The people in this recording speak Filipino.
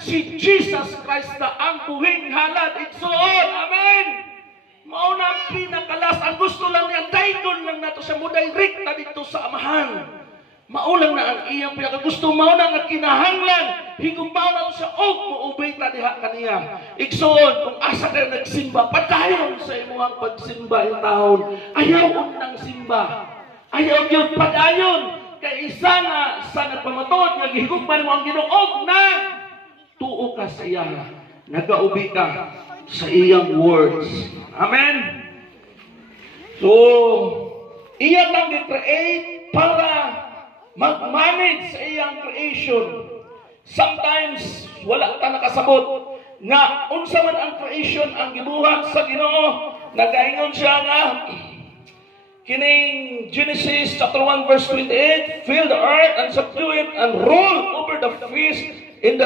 si Jesus Christ na ang buhing halad. Igsoon, amen. Mauna ang pinakalas, ang gusto lang niya, daydon lang nato siya mo direct na dito sa amahan. Maulang na ang iyang pinakagusto, mauna ang kinahanglan, higumpaw na siya, og muubay ta diha kaniya. Igsoon, kung asa ka nagsimba, padayon sa imuhang pagsimba yung taon. Ayaw ng simba. Ayaw yung padayon. Kaya isa nga sa nagpamatod, naghigugman mo ang Ginoo na tuo ka sa iya, nagaubi ka sa iyang words. Amen? So, iya lang i-create para mag-manage sa iyang creation. Sometimes, wala ka nakasabot nga unsa man ang creation ang gibuhat sa Ginoo. Nagaingon siya nga, kining Genesis chapter 1 verse 28, fill the earth and subdue it and rule over the fish